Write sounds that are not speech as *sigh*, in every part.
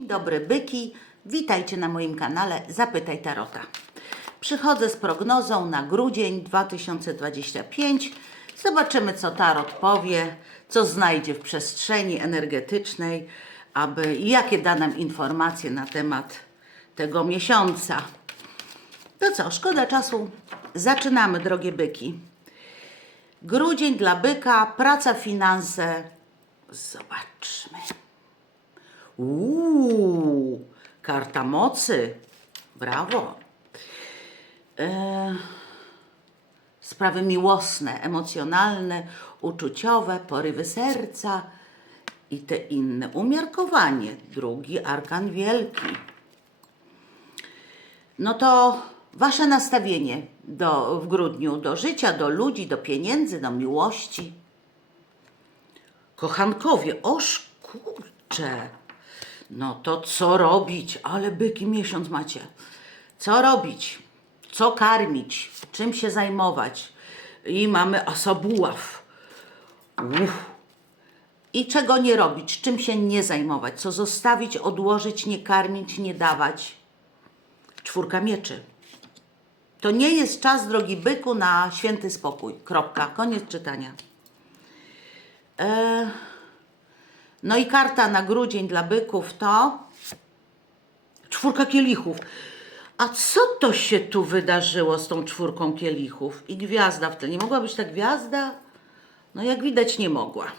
Dobry byki, witajcie na moim kanale Zapytaj Tarota. Przychodzę z prognozą na grudzień 2025. Zobaczymy, co Tarot powie, co znajdzie w przestrzeni energetycznej, aby jakie da nam informacje na temat tego miesiąca. To co, szkoda czasu. Zaczynamy, drogie byki. Grudzień dla byka, praca, finanse. Zobaczmy. Uuu, karta mocy. Brawo. E, sprawy miłosne, emocjonalne, uczuciowe, porywy serca i te inne. Umiarkowanie. Drugi arkan wielki. No to wasze nastawienie do, w grudniu do życia, do ludzi, do pieniędzy, do miłości. Kochankowie, oż. No to co robić? Ale byki miesiąc macie. Co robić? Co karmić? Czym się zajmować? I mamy asabuław. Uff. I czego nie robić? Czym się nie zajmować? Co zostawić, odłożyć, nie karmić, nie dawać? Czwórka mieczy. To nie jest czas, drogi byku, na święty spokój. Kropka. Koniec czytania. E, no i karta na grudzień dla byków to czwórka kielichów. A co to się tu wydarzyło z tą czwórką kielichów? I gwiazda w tle. Nie mogła być ta gwiazda? No jak widać nie mogła.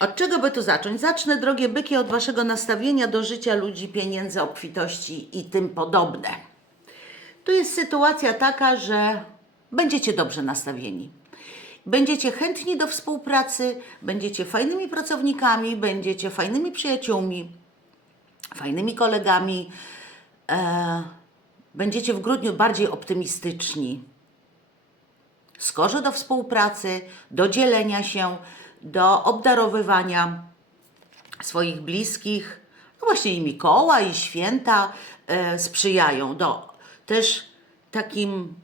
Od czego by tu zacząć? Zacznę, drogie byki, od waszego nastawienia do życia ludzi, pieniędzy, obfitości i tym podobne. Tu jest sytuacja taka, że będziecie dobrze nastawieni. Będziecie chętni do współpracy, będziecie fajnymi pracownikami, będziecie fajnymi przyjaciółmi, fajnymi kolegami. E, będziecie w grudniu bardziej optymistyczni. Skorzy do współpracy, do dzielenia się, do obdarowywania swoich bliskich. No właśnie i Mikołaj, i święta e, sprzyjają do też takim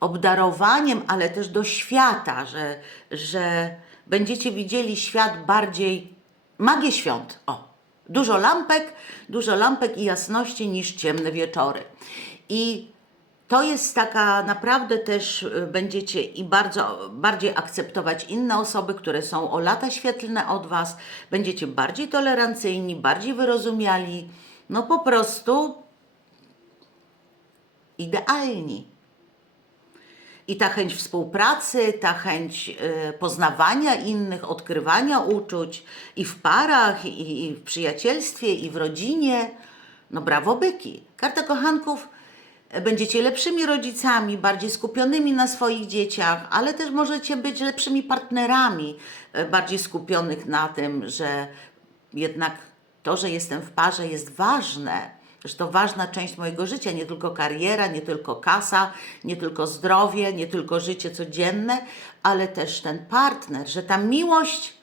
obdarowaniem, ale też do świata, że, że będziecie widzieli świat bardziej, magię świąt. O, dużo lampek, dużo lampek i jasności niż ciemne wieczory. I to jest taka naprawdę też y, będziecie i bardzo bardziej akceptować inne osoby, które są o lata świetlne od Was. Będziecie bardziej tolerancyjni, bardziej wyrozumiali. No po prostu idealni. I ta chęć współpracy, ta chęć y, poznawania innych, odkrywania uczuć i w parach, i, w przyjacielstwie, i w rodzinie. No brawo byki. Karta kochanków e, będziecie lepszymi rodzicami, bardziej skupionymi na swoich dzieciach, ale też możecie być lepszymi partnerami, e, bardziej skupionych na tym, że jednak to, że jestem w parze jest ważne, że to ważna część mojego życia, nie tylko kariera, nie tylko kasa, nie tylko zdrowie, nie tylko życie codzienne, ale też ten partner, że ta miłość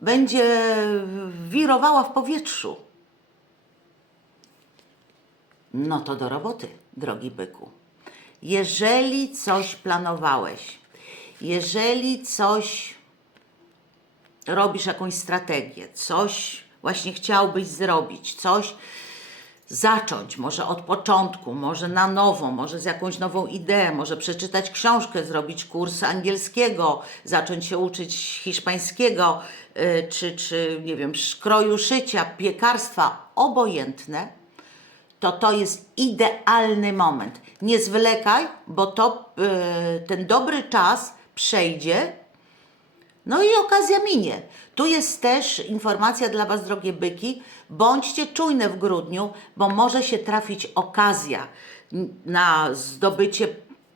będzie wirowała w powietrzu. No to do roboty, drogi byku. Jeżeli coś planowałeś, jeżeli coś robisz jakąś strategię, coś właśnie chciałbyś zrobić, coś zacząć, może od początku, może na nowo, może z jakąś nową ideą, może przeczytać książkę, zrobić kurs angielskiego, zacząć się uczyć hiszpańskiego, y, czy, czy nie wiem, szkroju szycia, piekarstwa, obojętne, to to jest idealny moment. Nie zwlekaj, bo to, y, ten dobry czas przejdzie, no i okazja minie. Tu jest też informacja dla Was, drogie byki. Bądźcie czujne w grudniu, bo może się trafić okazja na zdobycie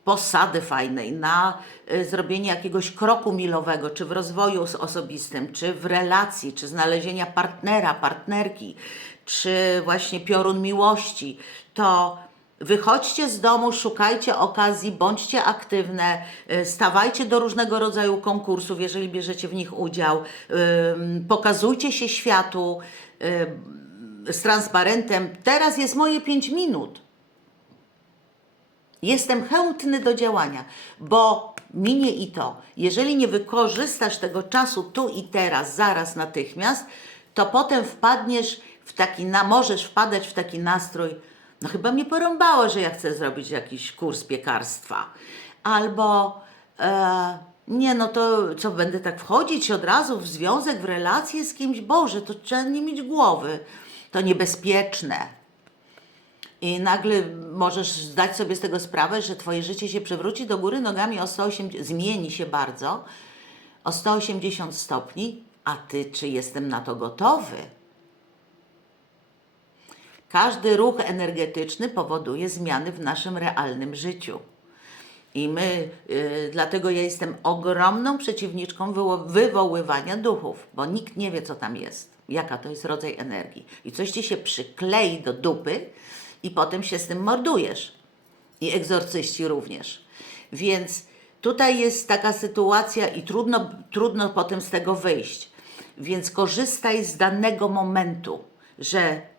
posady fajnej, na y, zrobienie jakiegoś kroku milowego, czy w rozwoju os- osobistym, czy w relacji, czy znalezienia partnera, partnerki, czy właśnie piorun miłości. To Wychodźcie z domu, szukajcie okazji, bądźcie aktywne, y, stawajcie do różnego rodzaju konkursów, jeżeli bierzecie w nich udział, pokazujcie się światu ym, z transparentem. Teraz jest moje 5 minut. Jestem chętny do działania, bo minie i to. Jeżeli nie wykorzystasz tego czasu tu i teraz, zaraz, natychmiast, to potem wpadniesz w taki, możesz wpadać w taki nastrój, no chyba mnie porąbało, że ja chcę zrobić jakiś kurs piekarstwa. Albo e, nie, no to co, będę tak wchodzić od razu w związek, w relację z kimś? Boże, to trzeba nie mieć głowy. To niebezpieczne. I nagle możesz zdać sobie z tego sprawę, że twoje życie się przewróci do góry nogami o 180, zmieni się bardzo o 180 stopni, a ty czy jestem na to gotowy? Każdy ruch energetyczny powoduje zmiany w naszym realnym życiu. I my, y, dlatego ja jestem ogromną przeciwniczką wywo- wywoływania duchów, bo nikt nie wie, co tam jest, jaka to jest rodzaj energii. I coś ci się przyklei do dupy i potem się z tym mordujesz. I egzorcyści również. Więc tutaj jest taka sytuacja i trudno, trudno potem z tego wyjść. Więc korzystaj z danego momentu, że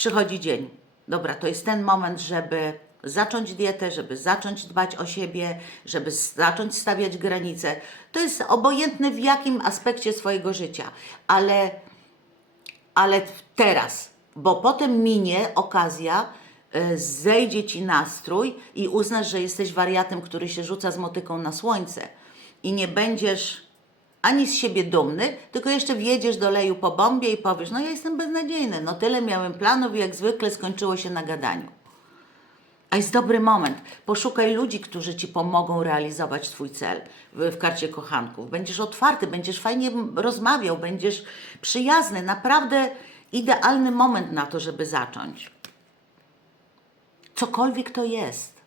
przychodzi dzień. Dobra, to jest ten moment, żeby zacząć dietę, żeby zacząć dbać o siebie, żeby zacząć stawiać granice. To jest obojętne w jakim aspekcie swojego życia, ale, ale teraz, bo potem minie okazja, e, zejdzie ci nastrój i uznasz, że jesteś wariatem, który się rzuca z motyką na słońce i nie będziesz ani z siebie dumny, tylko jeszcze wjedziesz do leju po bombie i powiesz, no ja jestem beznadziejny, no tyle miałem planów i jak zwykle skończyło się na gadaniu. A jest dobry moment. Poszukaj ludzi, którzy ci pomogą realizować Twój cel w, w karcie kochanków. Będziesz otwarty, będziesz fajnie rozmawiał, będziesz przyjazny. Naprawdę idealny moment na to, żeby zacząć. Cokolwiek to jest.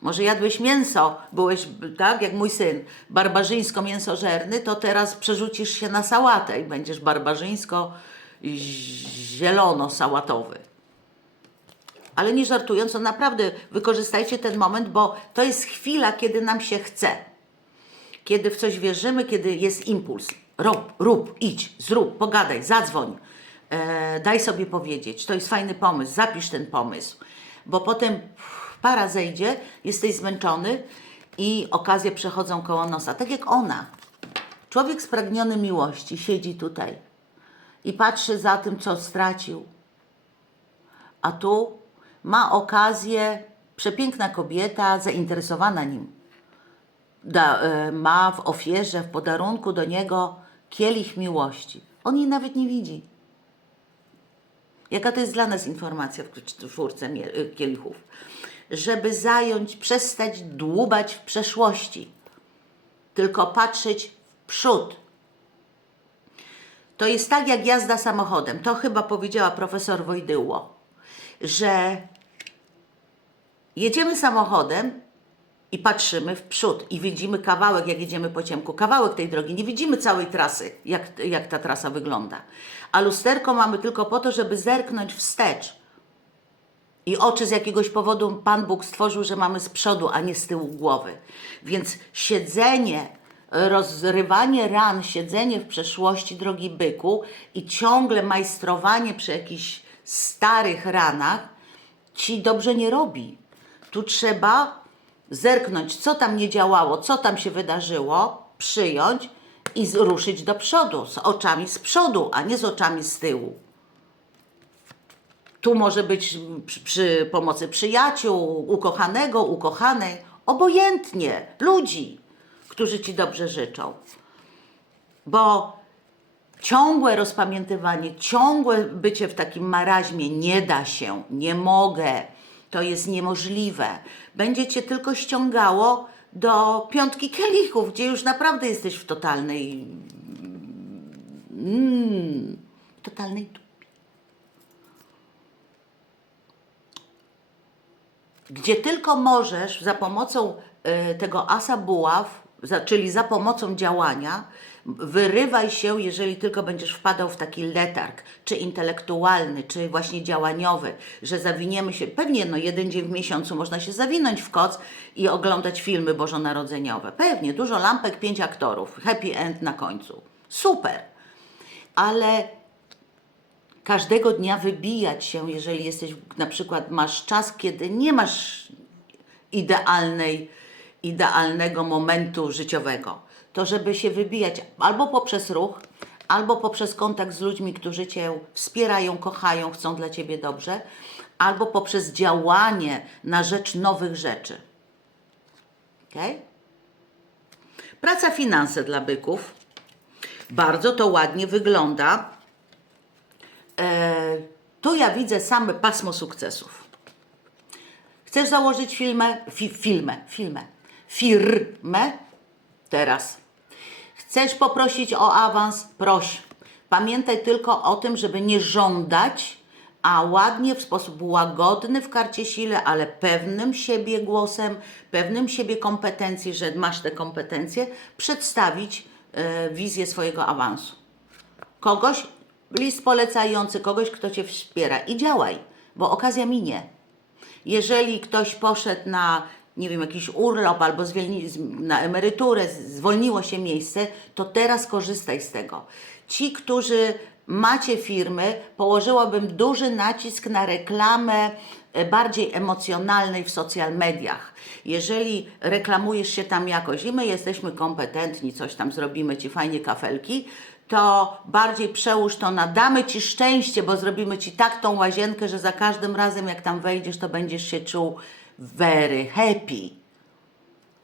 Może jadłeś mięso, byłeś, tak, jak mój syn, barbarzyńsko-mięsożerny, to teraz przerzucisz się na sałatę i będziesz barbarzyńsko-zielono-sałatowy. Ale nie żartując, to naprawdę wykorzystajcie ten moment, bo to jest chwila, kiedy nam się chce. Kiedy w coś wierzymy, kiedy jest impuls. Rób, rób, idź, zrób, pogadaj, zadzwoń. E, daj sobie powiedzieć, to jest fajny pomysł, zapisz ten pomysł. Bo potem para zejdzie, jesteś zmęczony i okazje przechodzą koło nosa. Tak jak ona. Człowiek spragniony miłości siedzi tutaj i patrzy za tym, co stracił a tu ma okazję, przepiękna kobieta, zainteresowana nim. Da, e, ma w ofierze, w podarunku do niego kielich miłości. On jej nawet nie widzi. Jaka to jest dla nas informacja w czwórce e, kielichów? Żeby zająć, przestać dłubać w przeszłości, tylko patrzeć w przód, to jest tak jak jazda samochodem. To chyba powiedziała profesor Wojdyło, że jedziemy samochodem i patrzymy w przód i widzimy kawałek, jak jedziemy po ciemku, kawałek tej drogi. Nie widzimy całej trasy, jak, jak ta trasa wygląda. A lusterko mamy tylko po to, żeby zerknąć wstecz. I oczy z jakiegoś powodu Pan Bóg stworzył, że mamy z przodu, a nie z tyłu głowy. Więc siedzenie, rozrywanie ran, siedzenie w przeszłości, drogi byku, i ciągle majstrowanie przy jakichś starych ranach ci dobrze nie robi. Tu trzeba zerknąć, co tam nie działało, co tam się wydarzyło, przyjąć i ruszyć do przodu, z oczami z przodu, a nie z oczami z tyłu. Tu może być przy, przy pomocy przyjaciół, ukochanego, ukochanej, obojętnie, ludzi, którzy ci dobrze życzą. Bo ciągłe rozpamiętywanie, ciągłe bycie w takim maraźmie nie da się, nie mogę, to jest niemożliwe. Będzie cię tylko ściągało do piątki kielichów, gdzie już naprawdę jesteś w totalnej. Mm, totalnej gdzie tylko możesz za pomocą y, tego asa buław, czyli za pomocą działania, wyrywaj się, jeżeli tylko będziesz wpadał w taki letarg, czy intelektualny, czy właśnie działaniowy, że zawiniemy się, pewnie no jeden dzień w miesiącu można się zawinąć w koc i oglądać filmy bożonarodzeniowe. Pewnie, dużo lampek, pięć aktorów, happy end na końcu. Super. Ale każdego dnia wybijać się, jeżeli jesteś, na przykład masz czas, kiedy nie masz idealnej, idealnego momentu życiowego. To, żeby się wybijać albo poprzez ruch, albo poprzez kontakt z ludźmi, którzy Cię wspierają, kochają, chcą dla Ciebie dobrze, albo poprzez działanie na rzecz nowych rzeczy. Okay? Praca finanse dla byków. Bardzo to ładnie wygląda. E, tu ja widzę same pasmo sukcesów. Chcesz założyć firmę? Fi, filmę, filmę. Firmę? Teraz. Chcesz poprosić o awans? Proś. Pamiętaj tylko o tym, żeby nie żądać, a ładnie, w sposób łagodny w karcie sile, ale pewnym siebie głosem, pewnym siebie kompetencji, że masz te kompetencje, przedstawić e, wizję swojego awansu kogoś, list polecający, kogoś, kto Cię wspiera i działaj, bo okazja minie. Jeżeli ktoś poszedł na, nie wiem, jakiś urlop albo zwolni, na emeryturę, zwolniło się miejsce, to teraz korzystaj z tego. Ci, którzy macie firmy, położyłabym duży nacisk na reklamę e, bardziej emocjonalnej w social mediach. Jeżeli reklamujesz się tam jakoś i my jesteśmy kompetentni, coś tam zrobimy Ci fajnie kafelki, to bardziej przełóż to na damy Ci szczęście, bo zrobimy Ci tak tą łazienkę, że za każdym razem jak tam wejdziesz, to będziesz się czuł very happy.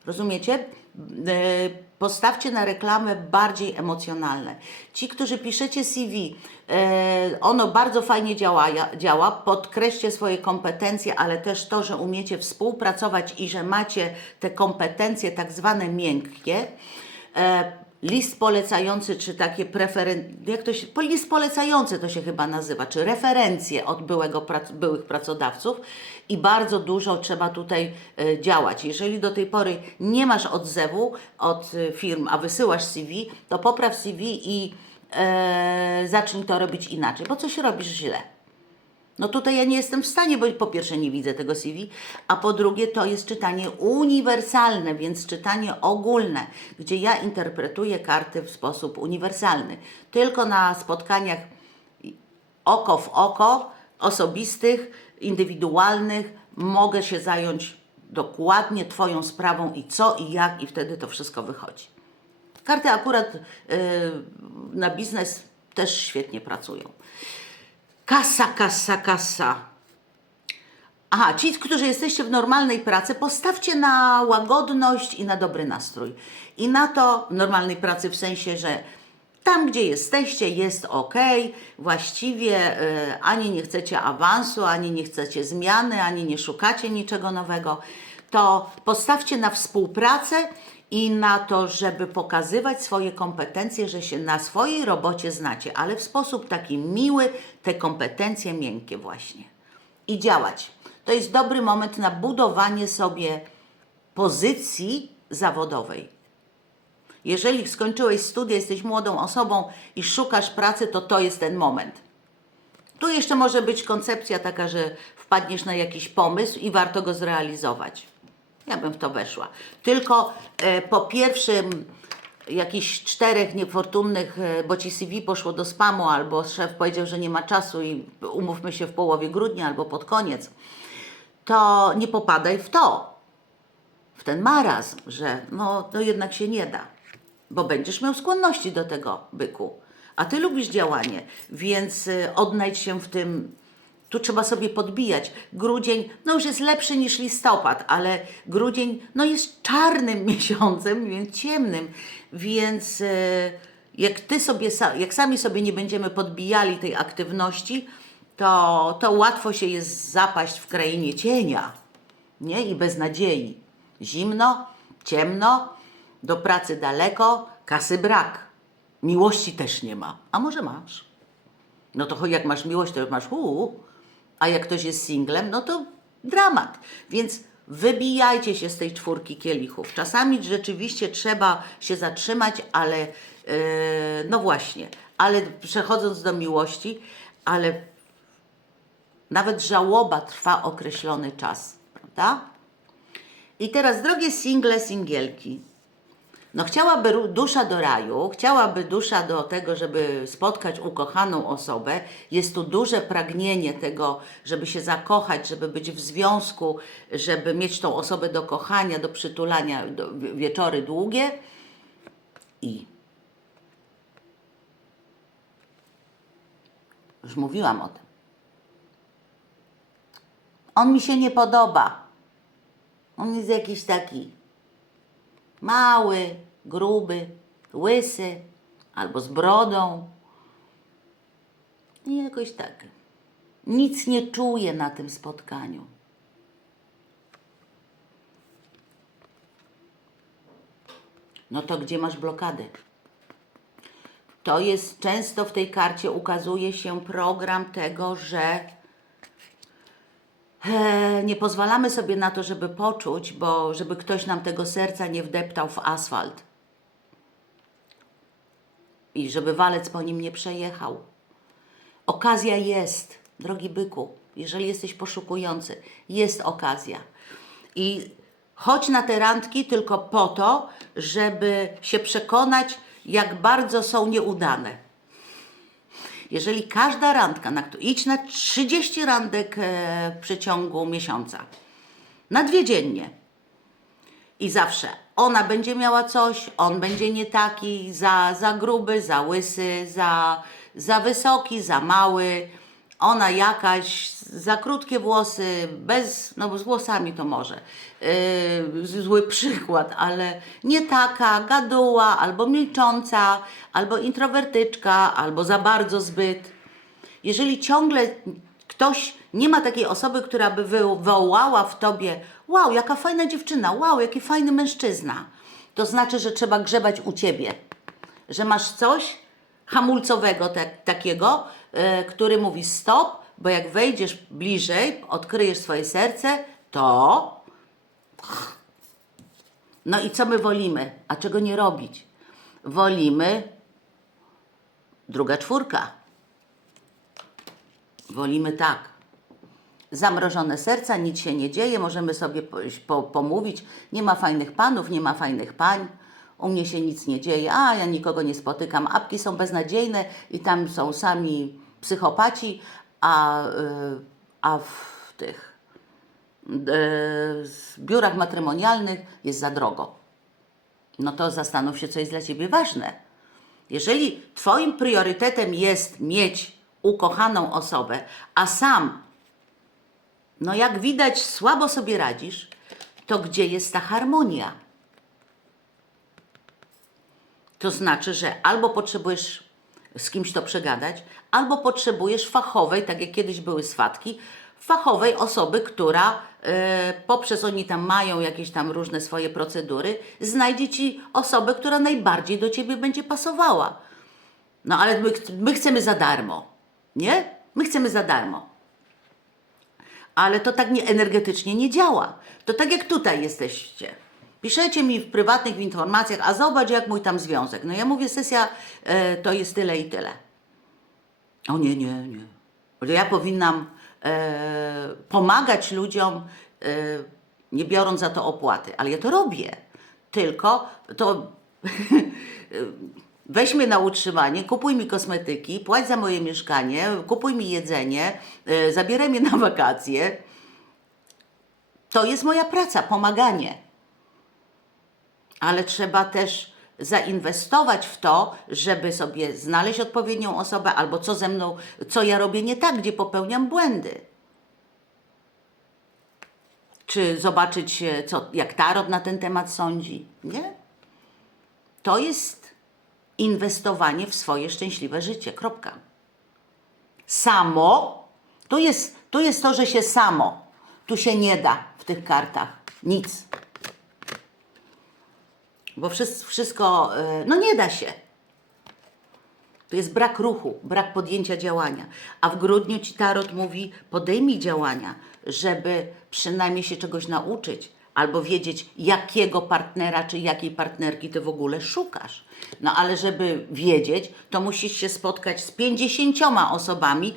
Rozumiecie? E, Postawcie na reklamę bardziej emocjonalne. Ci, którzy piszecie CV, e, ono bardzo fajnie działa, działa. Podkreślcie swoje kompetencje, ale też to, że umiecie współpracować i że macie te kompetencje tak zwane miękkie. List polecający, czy takie preferen... jak to się... List polecający to się chyba nazywa, czy referencje od byłego, prac... byłych pracodawców i bardzo dużo trzeba tutaj e, działać. Jeżeli do tej pory nie masz odzewu od e, firm, a wysyłasz CV, to popraw CV i e, zacznij to robić inaczej, bo coś robisz źle. No tutaj ja nie jestem w stanie, bo po pierwsze nie widzę tego CV, a po drugie to jest czytanie uniwersalne, więc czytanie ogólne, gdzie ja interpretuję karty w sposób uniwersalny. Tylko na spotkaniach oko w oko, osobistych, indywidualnych mogę się zająć dokładnie Twoją sprawą i co i jak i wtedy to wszystko wychodzi. Karty akurat y, na biznes też świetnie pracują. Kasa, kasa, kasa. Aha, ci, którzy jesteście w normalnej pracy, postawcie na łagodność i na dobry nastrój. I na to w normalnej pracy w sensie, że tam, gdzie jesteście, jest ok, właściwie y, ani nie chcecie awansu, ani nie chcecie zmiany, ani nie szukacie niczego nowego, to postawcie na współpracę i na to, żeby pokazywać swoje kompetencje, że się na swojej robocie znacie, ale w sposób taki miły, te kompetencje miękkie właśnie. I działać. To jest dobry moment na budowanie sobie pozycji zawodowej. Jeżeli skończyłeś studia, jesteś młodą osobą i szukasz pracy, to to jest ten moment. Tu jeszcze może być koncepcja taka, że wpadniesz na jakiś pomysł i warto go zrealizować. Ja bym w to weszła. Tylko e, po pierwszym jakichś czterech niefortunnych, e, bo ci CV poszło do spamu, albo szef powiedział, że nie ma czasu i umówmy się w połowie grudnia albo pod koniec, to nie popadaj w to, w ten marazm, że no, no jednak się nie da, bo będziesz miał skłonności do tego, byku. A ty lubisz działanie, więc y, odnajdź się w tym. Tu trzeba sobie podbijać. Grudzień, no już jest lepszy niż listopad, ale grudzień, no jest czarnym *laughs* miesiącem, więc ciemnym, więc y, jak ty sobie, jak sami sobie nie będziemy podbijali tej aktywności, to, to łatwo się jest zapaść w krainie cienia nie? I bez nadziei. Zimno, ciemno, do pracy daleko, kasy brak. Miłości też nie ma. A może masz? No to jak masz miłość, to masz uu, a jak ktoś jest singlem, no to dramat. Więc wybijajcie się z tej czwórki kielichów. Czasami rzeczywiście trzeba się zatrzymać, ale yy, no właśnie, ale przechodząc do miłości, ale nawet żałoba trwa określony czas, prawda? I teraz, drogie single, singielki, No chciałaby dusza do raju, chciałaby dusza do tego, żeby spotkać ukochaną osobę. Jest tu duże pragnienie tego, żeby się zakochać, żeby być w związku, żeby mieć tą osobę do kochania, do przytulania, do wie- wieczory długie. I już mówiłam o tym. On mi się nie podoba. On jest jakiś taki mały, gruby, łysy albo z brodą. I jakoś tak. Nic nie czuję na tym spotkaniu. No to gdzie masz blokady? To jest często w tej karcie ukazuje się program tego, że e, nie pozwalamy sobie na to, żeby poczuć, bo żeby ktoś nam tego serca nie wdeptał w asfalt. I żeby walec po nim nie przejechał. Okazja jest, drogi byku, jeżeli jesteś poszukujący, jest okazja. I chodź na te randki tylko po to, żeby się przekonać, jak bardzo są nieudane. Jeżeli każda randka, na idź na 30 randek e, w przeciągu miesiąca, na dwie dziennie, i zawsze ona będzie miała coś, on będzie nie taki, za, za gruby, za łysy, za, za wysoki, za mały, ona jakaś, za krótkie włosy, bez, no bo z włosami to może, yy, zły przykład, ale nie taka, gaduła, albo milcząca, albo introwertyczka, albo za bardzo zbyt. Jeżeli ciągle ktoś nie ma takiej osoby, która by wywołała w tobie, wow, jaka fajna dziewczyna, wow, jaki fajny mężczyzna, to znaczy, że trzeba grzebać u ciebie. Że masz coś hamulcowego tak, takiego, e, który mówi stop, bo jak wejdziesz bliżej, odkryjesz swoje serce, to. No i co my wolimy? A czego nie robić? Wolimy druga czwórka. Wolimy tak. Zamrożone serca, nic się nie dzieje, możemy sobie po, po, pomówić. Nie ma fajnych panów, nie ma fajnych pań. U mnie się nic nie dzieje, a ja nikogo nie spotykam. Apki są beznadziejne i tam są sami psychopaci, a, y, a w tych y, z biurach matrymonialnych jest za drogo. No to zastanów się, co jest dla ciebie ważne. Jeżeli Twoim priorytetem jest mieć ukochaną osobę, a sam, no jak widać, słabo sobie radzisz, to gdzie jest ta harmonia? To znaczy, że albo potrzebujesz z kimś to przegadać, albo potrzebujesz fachowej, tak jak kiedyś były swatki, fachowej osoby, która e, poprzez oni tam mają jakieś tam różne swoje procedury, znajdzie ci osobę, która najbardziej do ciebie będzie pasowała. No ale my, my chcemy za darmo, nie? My chcemy za darmo. Ale to tak nie, energetycznie nie działa. To tak jak tutaj jesteście. Piszecie mi w prywatnych informacjach, a zobacz jak mój tam związek. No ja mówię, sesja e, to jest tyle i tyle. O nie, nie, nie. Ja powinnam e, pomagać ludziom, e, nie biorąc za to opłaty, ale ja to robię. Tylko to *laughs* weź mnie na utrzymanie, kupuj mi kosmetyki, płać za moje mieszkanie, kupuj mi jedzenie, e, zabieraj mnie *laughs* na wakacje. To jest moja praca, pomaganie. Ale trzeba też zainwestować w to, żeby sobie znaleźć odpowiednią osobę, albo co ze mną, co ja robię nie tak, gdzie popełniam błędy. Czy zobaczyć, e, co, jak tarot na ten temat sądzi? Nie. To jest inwestowanie w swoje szczęśliwe życie. Kropka. Samo, tu jest, tu jest to, że się samo. Tu się nie da w tych kartach. Nic. Bo wszystko, e, no nie da się. To jest brak ruchu, brak podjęcia działania. A w grudniu ci tarot mówi: podejmij działania, żeby przynajmniej się czegoś nauczyć, albo wiedzieć, jakiego partnera czy jakiej partnerki ty w ogóle szukasz. No ale żeby wiedzieć, to musisz się spotkać z 50 osobami,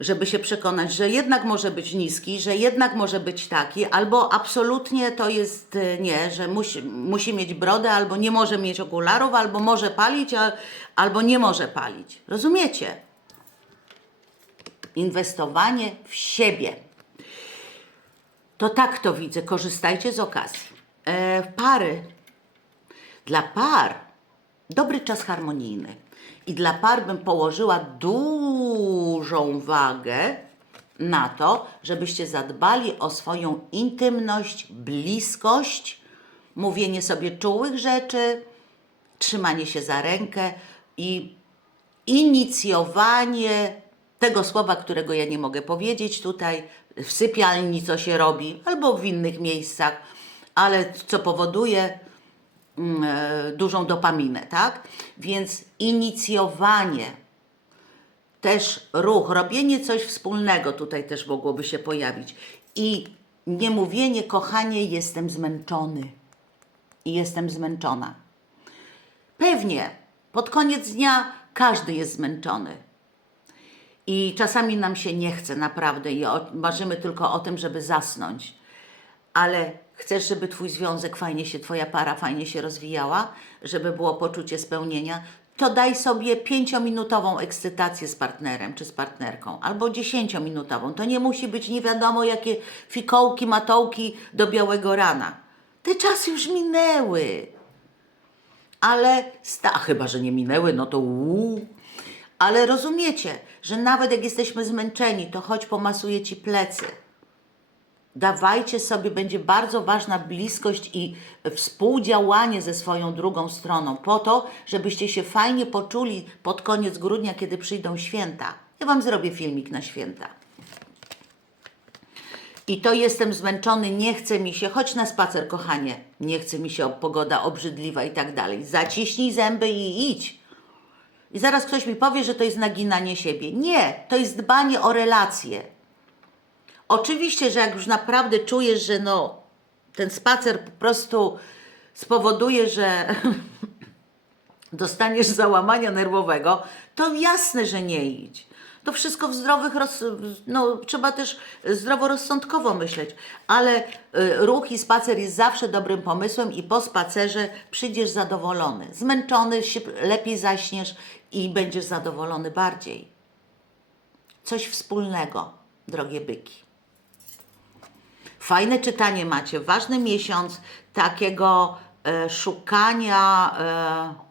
żeby się przekonać, że jednak może być niski, że jednak może być taki, albo absolutnie to jest e, nie, że musi, musi mieć brodę, albo nie może mieć okularów, albo może palić, a, albo nie może palić. Rozumiecie? Inwestowanie w siebie. To tak to widzę. Korzystajcie z okazji. E, pary. Dla par dobry czas harmonijny. I dla par bym położyła dużą wagę na to, żebyście zadbali o swoją intymność, bliskość, mówienie sobie czułych rzeczy, trzymanie się za rękę i inicjowanie tego słowa, którego ja nie mogę powiedzieć tutaj, w sypialni, co się robi, albo w innych miejscach, ale co powoduje mm, e, dużą dopaminę, tak? Więc inicjowanie, też ruch, robienie coś wspólnego tutaj też mogłoby się pojawić. I nie mówienie, kochanie, jestem zmęczony i jestem zmęczona. Pewnie pod koniec dnia każdy jest zmęczony. I czasami nam się nie chce naprawdę i o, marzymy tylko o tym, żeby zasnąć. Ale chcesz, żeby Twój związek fajnie się, Twoja para fajnie się rozwijała, żeby było poczucie spełnienia, to daj sobie pięciominutową ekscytację z partnerem czy z partnerką, albo dziesięciominutową. To nie musi być nie wiadomo jakie fikołki, matołki do białego rana. Te czasy już minęły ale sta, chyba, że nie minęły, no to uuu. Ale rozumiecie, że nawet jak jesteśmy zmęczeni, to choć pomasuje ci plecy. Dawajcie sobie, będzie bardzo ważna bliskość i współdziałanie ze swoją drugą stroną, po to, żebyście się fajnie poczuli pod koniec grudnia, kiedy przyjdą święta. Ja Wam zrobię filmik na święta. I to jestem zmęczony, nie chce mi się, chodź na spacer, kochanie. Nie chce mi się pogoda obrzydliwa i tak dalej. Zaciśnij zęby i idź. I zaraz ktoś mi powie, że to jest naginanie siebie. Nie, to jest dbanie o relacje. Oczywiście, że jak już naprawdę czujesz, że no, ten spacer po prostu spowoduje, że *laughs* dostaniesz załamania nerwowego, to jasne, że nie idź. To wszystko w zdrowych, roz... no trzeba też zdroworozsądkowo myśleć, ale y, ruch i spacer jest zawsze dobrym pomysłem i po spacerze przyjdziesz zadowolony. Zmęczony, się lepiej zaśniesz i będziesz zadowolony bardziej. Coś wspólnego, drogie byki. Fajne czytanie macie. Ważny miesiąc takiego e, szukania e,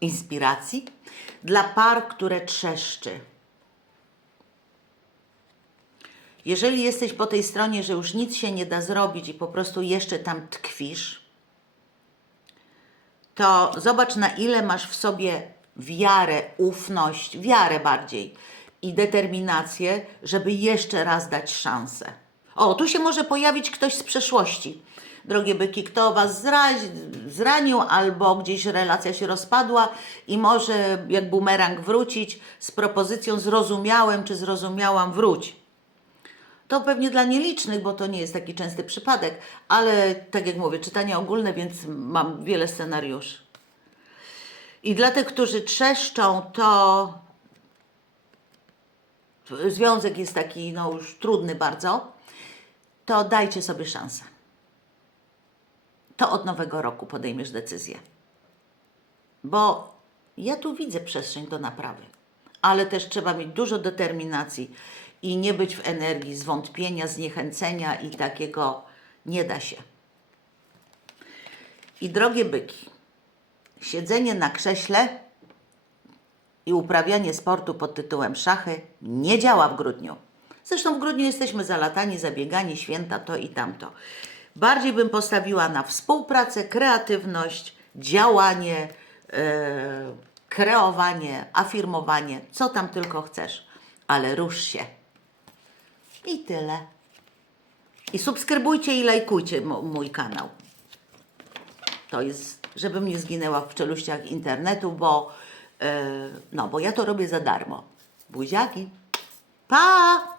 inspiracji dla par, które trzeszczy. Jeżeli jesteś po tej stronie, że już nic się nie da zrobić i po prostu jeszcze tam tkwisz, to zobacz na ile masz w sobie wiarę, ufność, wiarę bardziej i determinację, żeby jeszcze raz dać szansę. O, tu się może pojawić ktoś z przeszłości. Drogie byki, kto Was zra- zranił albo gdzieś relacja się rozpadła i może jak bumerang wrócić z propozycją zrozumiałem czy zrozumiałam wróć. To pewnie dla nielicznych, bo to nie jest taki częsty przypadek, ale tak jak mówię, czytania ogólne, więc mam wiele scenariuszy. I dla tych, którzy trzeszczą, to związek jest taki no już trudny bardzo, to dajcie sobie szansę. To od nowego roku podejmiesz decyzję. Bo ja tu widzę przestrzeń do naprawy, ale też trzeba mieć dużo determinacji i nie być w energii zwątpienia, zniechęcenia i takiego nie da się. I drogie byki, siedzenie na krześle i uprawianie sportu pod tytułem szachy nie działa w grudniu. Zresztą w grudniu jesteśmy zalatani, zabiegani, święta, to i tamto. Bardziej bym postawiła na współpracę, kreatywność, działanie, e, kreowanie, afirmowanie, co tam tylko chcesz, ale rusz się. I tyle. I subskrybujcie i lajkujcie mój kanał. To jest, żebym nie zginęła w czeluściach internetu, bo, e, no, bo ja to robię za darmo. Buziaki. Pa!